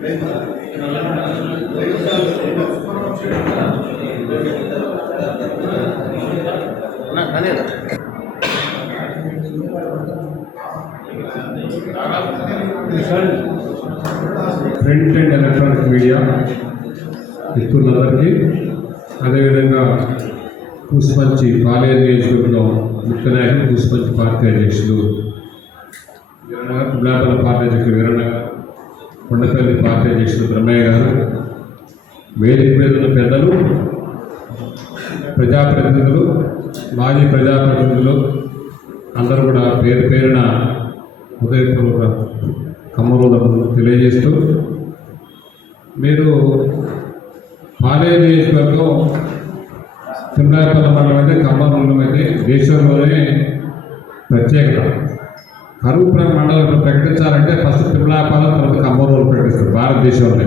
Print and electronic media ఇస్తున్నదరికి, అదేవిధంగా పుష్పంచి పాలేరు నియోజకవర్గంలో ముఖ్య నాయకులు పుష్పంచి పార్టీ అధ్యక్షులు గులాబల పార్టీ అధ్యక్షులు వీరన్న గారు, కొండపల్లి పార్టీ అధ్యక్షులు బ్రహ్మయ్య గారు, వేదిక మీద ఉన్న పెద్దలు, ప్రజాప్రతినిధులు, మాజీ ప్రజాప్రతినిధులు అందరూ కూడా పేరు పేరున హృదయపూర్వక కమ్మరోధం తెలియజేస్తూ, మీరు పాలేరు నియోజకవర్గం తిమ్మాయపల్లి మండలం అయితే ఖమ్మం మండలం అయితే దేశంలోనే ప్రత్యేకత. కరువు మండలం ప్రకటించాలంటే ఫస్ట్ తిమ్మాయపల్లి తర్వాత ఖమ్మం ప్రకటిస్తారు భారతదేశంలో.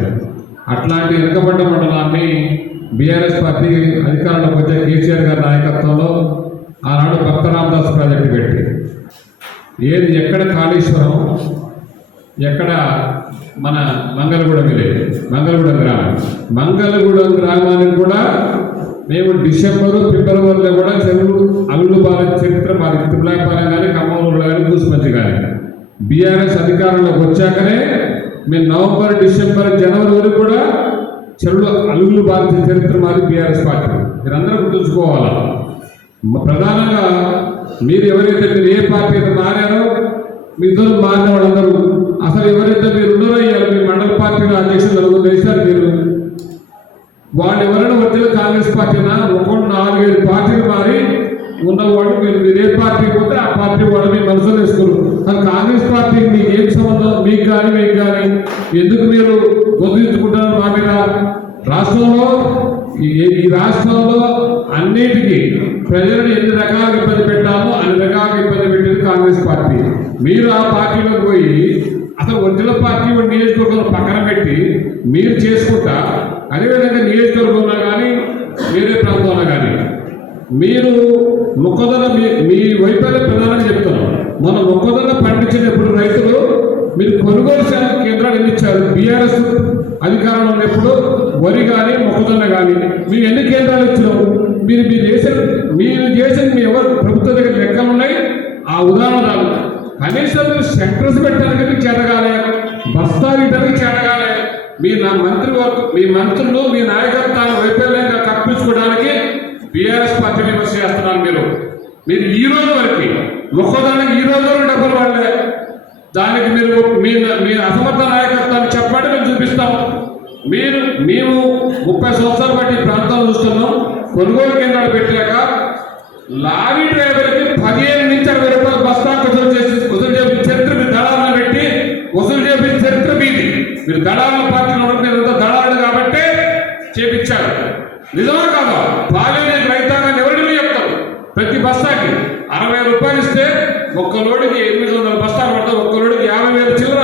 అట్లాంటి వెనుకబడ్డ మండలాన్ని బీఆర్ఎస్ పార్టీ అధికారంలోకి వచ్చే కేసీఆర్ గారి నాయకత్వంలో ఆనాడు భక్త రామదాస్ ప్రాజెక్టు పెట్టి ఏది ఎక్కడ కాళేశ్వరం, ఎక్కడ మన మంగళగూడెం విలేజ్, మంగళగూడెం గ్రామం, మంగళగూడెం గ్రామానికి కూడా మేము డిసెంబరు ఫిబ్రవరిలో కూడా చెరువులు అల్లుడు పాలన చరిత్ర మాది. తిరుమలాయపాలెం కానీ ఖమ్మంలో కానీ కూసుపంచి కానీ బీఆర్ఎస్ అధికారంలోకి వచ్చాకనే మేము నవంబర్ డిసెంబర్ జనవరి వరకు కూడా చెరువులు అలుగులు బాధించిన చరిత్ర మాది బీఆర్ఎస్ పార్టీ. మీరందరూ గుర్తుంచుకోవాలా. ప్రధానంగా మీరు ఎవరైతే మీరు ఏ పార్టీ అయితే మారారో మీ ఇద్దరు మారిన వాళ్ళందరూ అసలు ఎవరైతే మీరు ఉన్నారో ఇవాళ మీ మండల పార్టీలో అధ్యక్షులు నలుగురు వేశారు మీరు. వాళ్ళు ఎవరైనా వచ్చేది కాంగ్రెస్ పార్టీనా ఒక్కొక్క 4-7 పార్టీలు మారి ఉన్నవాళ్ళు మీరు ఏ పార్టీ పోతే ఆ పార్టీ వాళ్ళు మీ మనసులో వేసుకోరు. కానీ కాంగ్రెస్ పార్టీకి మీకు ఏం సంబంధం? మీకు కానీ ఎందుకు మీరు గొంతుకుంటున్నారు మా మీద? రాష్ట్రంలో ఈ రాష్ట్రంలో అన్నిటికీ ప్రజలను ఎన్ని రకాలుగా ఇబ్బంది పెట్టాలో అన్ని రకాలుగా ఇబ్బంది పెట్టేది కాంగ్రెస్ పార్టీ. మీరు ఆ పార్టీలోకి పోయి అసలు ఒరిజినల్ పార్టీ నియోజకవర్గంలో పక్కన పెట్టి మీరు చేసుకుంటా, అదేవిధంగా నియోజకవర్గంలో కానీ వేరే ప్రాంతంలో కానీ మీరు మొక్కజొన్న మీ వైఫల్య ప్రధానంగా చెప్తున్నాం. మన మొక్కజొన్న పండించినప్పుడు రైతులు మీరు కొనుగోలు కేంద్రాలు ఎన్ని ఇచ్చారు? బీఆర్ఎస్ అధికారంలో ఉన్నప్పుడు వరి కానీ మొక్కజొన్న కానీ మీరు ఎన్ని కేంద్రాలు ఇచ్చినాం? మీరు చేసిన మీ ఎవరు ప్రభుత్వం దగ్గర లెక్కలు ఉన్నాయి. ఆ ఉదాహరణలు కనీసం మీరు సెంటర్స్ పెట్టడానికి మీకు చేతగాలే, బస్తాలు ఇవ్వడానికి చేతగాలే. మీ మంత్రులు మీ నాయకత్వాన్ని వైఫల్యంగా కప్పించుకోవడానికి బీఆర్ఎస్ పార్టీ విమర్శ చేస్తున్నారు. మీరు ఈ రోజు వరకు మొక్కదానికి ఈ రోజు వరకు డబ్బులు వాడలే. దానికి మీరు మీ అసమర్థ నాయకత్వాన్ని చెప్పండి, మేము చూపిస్తాం. మేము 30 సంవత్సరాలు బట్టి ఈ ప్రాంతాలు చూస్తున్నాం. కొనుగోలు కేంద్రాలు పెట్టాక లారీ డ్రైవర్కి 15 నుంచి 60 రూపాయలు బస్తా వసూలు చేసి చరిత్ర మీరు దళాలను పెట్టి వసూలు చేపించిన చరిత్ర మీది. మీరు దళాల పార్టీలో మీరంతా దళాలు కాబట్టే చేపించారు. నిజమా కాదా? పాలేరు రైతాంగాన్ని ఎవరిని చెప్తారు? ప్రతి బస్తాకి 60 రూపాయలు ఇస్తే ఒక్క లోడికి 800 బస్తాలు పడతారు. ఒక్క లోడికి 50,000 చిల్లర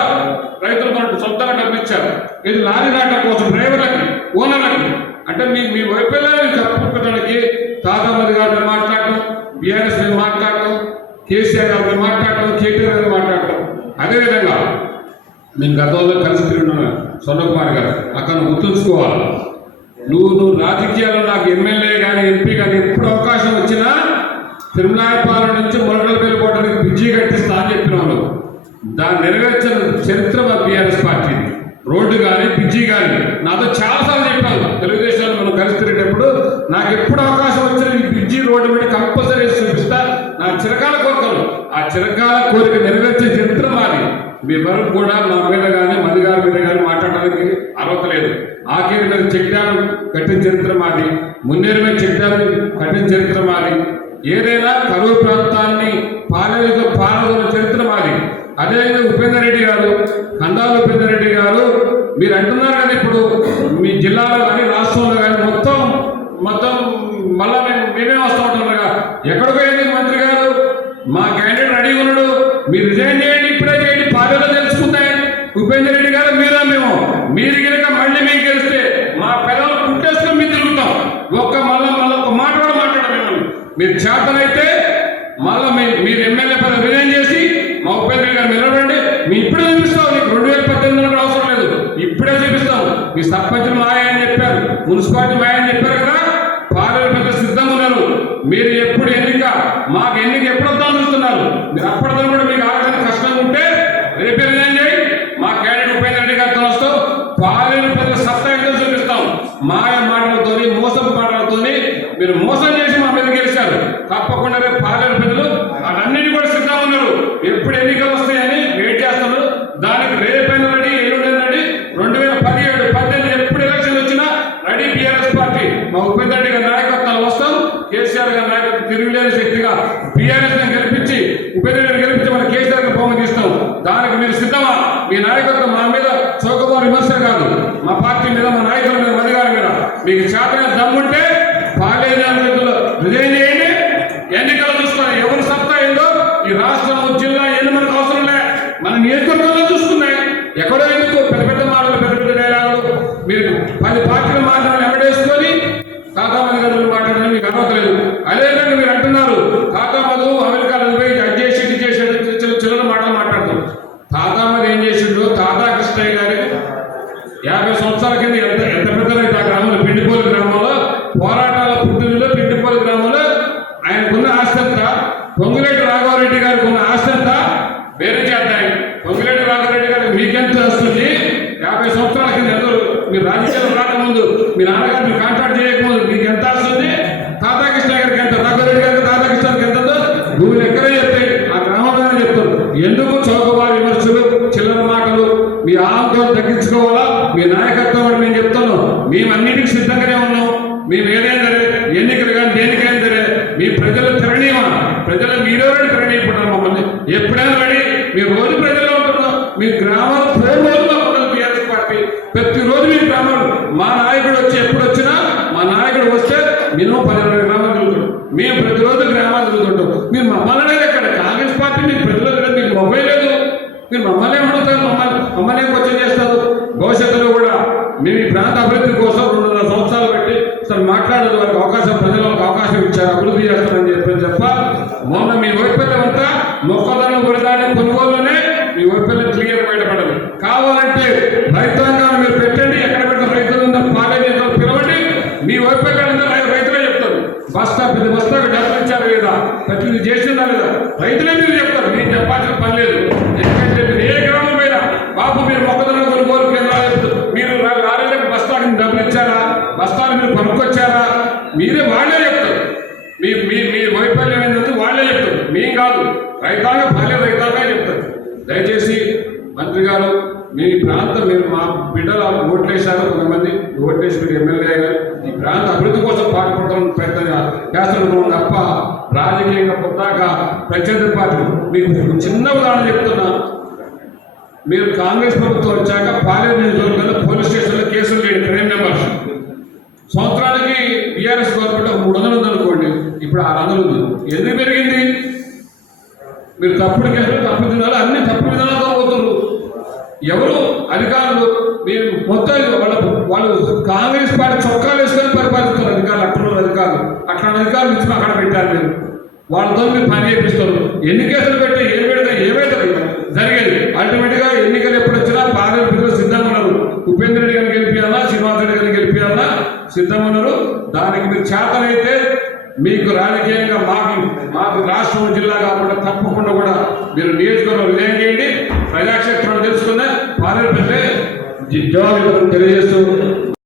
రైతులు మనకు సొంతంగా డబ్బిచ్చారు. ఇది లారీ రాట కోసం డ్రైవర్లకి, ఓనర్లకి. అంటే మీ వైఫల్యాన్ని కప్పుకోవడానికి తాతామది గారిని మాట్లాడటం, బీఆర్ఎస్ మీద మాట్లాడటం, కేసీఆర్ గారిని మాట్లాడటం, కేటీఆర్ గారిని మాట్లాడటం. అదేవిధంగా మేము గతంలో కలిసి తిరిగిన సొన్నకుమార్ గారు అక్కడ గుర్తుంచుకోవాలి. నువ్వు రాజకీయాల్లో నాకు ఎమ్మెల్యే కానీ ఎంపీ కానీ ఎప్పుడు అవకాశం వచ్చినా తిరుమలాయపాలెం నుంచి మురగలపల్లి వెళ్ళిపోవడానికి బ్రిడ్జి కట్టిస్తా అని చెప్పినాను. దాన్ని నెరవేర్చిన చరిత్ర బీఆర్ఎస్ పార్టీ. రోడ్డు కానీ బ్రిడ్జి కానీ నాతో చాలాసార్లు చెప్పాను. తెలుగుదేశంలో మనం కలిసి తిరిగేటప్పుడు నాకు ఎప్పుడు అవకాశం వచ్చినా ఈ బ్రిడ్జి రోడ్డు పెట్టి కంపల్సరీ చూపిస్తా. నా చిరకాల కోరికలు, ఆ చిరకాల కోరిక నెరవేర్చే చరిత్ర మాది. మీ వరకు కూడా నా మీద కానీ మది గారి మీద కానీ మాట్లాడడానికి అర్హత లేదు. ఆఖరి మీద చెక్ డ్యామ్ కట్టిన చరిత్ర మాది. మున్నేరు మీద చెక్ డ్యామ్ కట్టిన చరిత్ర మాది. ఏదైనా కరువు ప్రాంతాన్ని పాలన చరిత్ర మాది. అదేవిధంగా ఉపేందర్ రెడ్డి గారు, కందాల ఉపేందర్ రెడ్డి గారు, మీరు అంటున్నారు కదా ఇప్పుడు మీ జిల్లాలో కానీ రాష్ట్రంలో కానీ మొత్తం మళ్ళా మేమే వస్తూ ఉంటున్నారుగా. ఎక్కడికి పోయింది మంత్రి గారు? మా క్యాండిడేట్ రెడీ ఉన్నాడు, మీరు రిజైన్ చేయండి, ఇప్పుడే చేయండి, పార్టీలో తెలుసుకుంటాయి. ఉపేందర్ రెడ్డి గారు మీరు కనుక మళ్ళీ మీకు గెలిస్తే మా పిల్లలు పుట్టేసుకొని మీరు తిరుగుతాం. మళ్ళీ ఒక మాట కూడా మాట్లాడమేమో. మీరు చేతనైతే మళ్ళీ మీరు ఎమ్మెల్యే పదవి రిజైన్ చేసి మా ఉపేంద్ర గారు నిలబడండి. మీ ఇప్పుడే చూపిస్తాం. 2018 అవసరం లేదు, ఇప్పుడే మీ సర్పంచులు మాయ అని చెప్పారు, మున్సిపాలిటీ మాయ అని చెప్పారు కదా. పాలేరు పెద్ద సిద్ధంగా ఉన్నారు. మీరు ఎప్పుడు ఎన్నిక మాకు ఎన్నిక ఎప్పుడు వద్దాం చూస్తున్నారు. మీరు అప్పటితో కూడా మీకు ఆలోచన కష్టంగా ఉంటే రేపే ఏం చేయి, మా క్యాండిడేట్ ఉపేంద్ర రెడ్డి గారితో వస్తాం. పాలేరు పెద్ద సత్తా ఏంటో చూపిస్తాం. మాయ మాటలతోని మోసపు మాటలతోని మీరు మోసం చేసి మా మీద గెలిచారు. తప్పకుండా రేపు పాలేరు పెద్దలు అన్నిటి కూడా సిద్ధంగా ఉన్నారు. ఎప్పుడు ఎన్నికలు వస్తాయని వెయిట్ చేస్తున్నారు. దానికి రేపైనా రెడీ, ఎల్లుండైనా రెడీ. 2017, 18 ఎప్పుడు ఎలక్షన్ వచ్చినా రెడీ. బీఆర్ఎస్ పార్టీ మా ఉపేంద్ర రెడ్డి గారి నాయకత్వాలు వస్తాం. కేసీఆర్ గారి నాయకత్వం తిరుగులేని శక్తిగా బీఆర్ఎస్ గెలిపించి ఉపేంద్ర రెడ్డి గెలిపించి మన కేసీఆర్ గారి బహుమతి ఇస్తాం. దానికి మీరు సిద్ధమా? మీ నాయకత్వం మా మీద చౌకబారు విమర్శ కాదు, మా పార్టీ మీద, మా నాయకుల మీద, మధిగారి మీద మీకు చేతనే దమ్ముంటే పాలేరు రిజైన్ చేయండి. ఎన్నికలు చూసుకుని ఎవరు సత్తా ఏందో ఈ రాష్ట్రం, జిల్లా ఎన్ని మనకు అవసరం లే, మన నియోజకవర్గంలో చూసుకున్నాయి. ఎక్కడో ఎందుకు పెద్ద పెద్ద మాటలు, పెద్ద పెద్ద డైలాగులు, మీరు 10 పార్టీల మాటలు ఎవడేసుకొని కాకామధు గారు మాట్లాడడం మీకు అర్హత లేదు. అదేవిధంగా మీరు అంటున్నారు కాకామధు అమెరికాలో పోయి అది చేసి ఇది చేసి చిల్లర మాటలు మాట్లాడతాం. కాకామధు ఏం చేసిండు? తాతా కృష్ణయ్య గారి 50 సంవత్సరాల కింద ఎంత ఎంత పెద్దలైతే ఆ గ్రామంలో, పిండిపోలి గ్రామంలో, పోరాటాల పుట్టినలో పిండిపోలి గ్రామంలో ఆయనకున్న ఆస్తి అంతా, పొంగులేటి రాఘవరెడ్డి గారికి ఉన్న ఆస్తి అంతా వేరే చేద్దాయి. పొంగులేటి రాఘవరెడ్డి గారికి మీకెంత వస్తుంది? 50 సంవత్సరాల కింద ఎంతో మీరు రాజకీయాలు రాకముందు, మీ నాన్నగారు మీరు కాంట్రాక్ట్ చేయకముందు మీకు ఎంత వస్తుంది? తాతాకృష్ణ గారికి ఎంత, రాఘవరెడ్డి గారికి తాతాకృష్ణ గారికి ఎంత భూములు ఎక్కడే చెప్తాయి, ఆ గ్రామంలోనే చెప్తారు. ఎందుకు చౌకబారు విమర్శలు, చిల్లర మాటలు? మీ ఆందోళన తగ్గించుకోవాలా? మీ నాయకత్వం అని మేము చెప్తాను. మేము అన్నిటికీ సిద్ధంగానే ఉన్నాం. మేము ఏదైనా సరే, ఎన్నికలు కానీ దేనికైనా సరే మీ ప్రజలు తిరణీయమా? ప్రజలు మీరెవరైనా తిరణీయకుంటారు మమ్మల్ని. ఎప్పుడైనా రెడీ. మీరు రోజు ప్రజల్లో ఉంటున్నాం. మీ గ్రామాలు రోజుల్లో ఉంటుంది బీఆర్ఎస్ పార్టీ. ప్రతిరోజు మీ గ్రామాలు మా నాయకుడు వచ్చి ఎప్పుడు వచ్చినా, మా నాయకుడు వస్తే మినిమం 10-20 గ్రామాలు తిరుగుతాం. మేము ప్రతిరోజు గ్రామాలు తిరుగుతుంటాం. మీరు మమ్మల్ని ఎక్కడ? కాంగ్రెస్ పార్టీ మీకు ప్రజలు కదా, మీకు మొబైల్ లేదు. మీరు మమ్మల్ని ఏమడుగుతారు? మమ్మల్ని క్వశ్చన్ చేస్తారు. భవిష్యత్తులో కూడా మేము ఈ ప్రాంత అభివృద్ధి కోసం 2.5 సంవత్సరాలు పెట్టి అసలు మాట్లాడదు వారికి అవకాశం, ప్రజలకు అవకాశం ఇచ్చారు, అభివృద్ధి చేస్తారని చెప్ప మొన్న మీ వైఫల్యం అంతా మొక్కలను ఉరదాన్ని కొనుగోలులోనే మీ వైఫల్యం క్లియర్ బయటపడదు. కావాలంటే రైతాంగాన్ని మీరు పెట్టండి, ఎక్కడ పెట్టిన రైతులందరూ పాలేరు పిలవండి. మీ వైఫల్యాలందరూ రైతులే చెప్తారు. బస్తా పెద్ద బస్తాకు డబ్బులు ఇచ్చారు లేదా, ప్రతిదీ చేసిందా లేదా, రైతులే మీరు చెప్తారు. మీరు చెప్పాల్సిన పని లేదు. ఎందుకంటే మీరు ఏ గ్రామం పైన బాబు మీరు మొక్కలను కొనుగోలు కేంద్రాలు, మీరు లారీలకు బస్తాకి డబ్బులు ఇచ్చారా, బస్తాలు మీరు కొనుక్కొచ్చారా, మీరే వాళ్ళే చెప్తారు. మీ మీ మీ వైఫల్యం ఏంటంటే వాళ్ళే చెప్తారు, మేము కాదు. రైతాంగం పాలేరు రైతాంగా చెప్తారు. దయచేసి మంత్రి గారు, మీ ప్రాంతం, మీరు మా బిడ్డలు ఓట్లేశారు, కొంతమంది ఓట్లేసి మీరు ఎమ్మెల్యే గారు ఈ ప్రాంత అభివృద్ధి కోసం పాటుపడతాం ప్రయత్నం చేస్తున్నాం తప్ప రాజకీయంగా పొద్దాక ప్రత్యర్థి పార్టీ. మీకు చిన్న ఉదాహరణ చెప్తున్నా. మీరు కాంగ్రెస్ ప్రభుత్వం వచ్చాక పాలేరు నియోజకవర్గంలో పోలీస్ స్టేషన్లో కేసులు లేని క్రైమ్ నెంబర్స్ సంవత్సరానికి బీఆర్ఎస్ గవర్నమెంట్ 300 ఉంది అనుకోండి, ఇప్పుడు 600 ఉంది. ఎందుకు పెరిగింది? మీరు తప్పుడు కేసులు, తప్పు విధానాలు, అన్ని తప్పు విధానాలతో పోతున్నారు. ఎవరు అధికారులు? మీరు మొత్తం వాళ్ళు కాంగ్రెస్ పార్టీ చొక్కాలు వేసుకొని పరిపాలిస్తారు అధికారులు. అట్లాంటి అధికారులు ఇచ్చి అక్కడ పెట్టారు. మీరు వాళ్ళతో మీరు పని చేపిస్తారు. ఎన్ని కేసులు పెట్టి ఏమైతుంది జరిగేది? అల్టిమేట్గా ఎన్నికలు ఎప్పుడు వచ్చినా పాలేరు ప్రజలు సిద్ధంగా ఉన్నారు. ఉపేంద్ర రెడ్డి గారిని గెలిపించాలా, శ్రీనివాస్ రెడ్డి గారిని గెలిపించాలా సిద్ధంగా ఉన్నారు. దానికి మీరు చేతనైతే మీకు రాజకీయంగా మాకు రాష్ట్రం, జిల్లా కాబట్టి తప్పకుండా కూడా మీరు నియోజకవర్గం విజయం చేయండి. ప్రజాక్షేత్రాన్ని తెలుసుకునే పాలేరు ప్రజలే జవాబు తెలియజేస్తూ